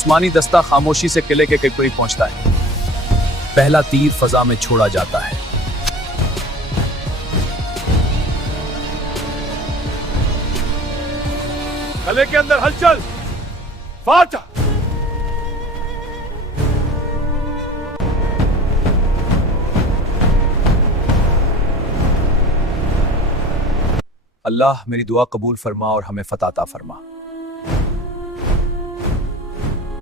उस्मानी दस्ता खामोशी से किले के करीब पहुंचता है। पहला तीर फजा में छोड़ा जाता है। किले के अंदर हलचल। फाटा। अल्लाह मेरी दुआ कबूल फरमा और हमें फतह अता फरमा।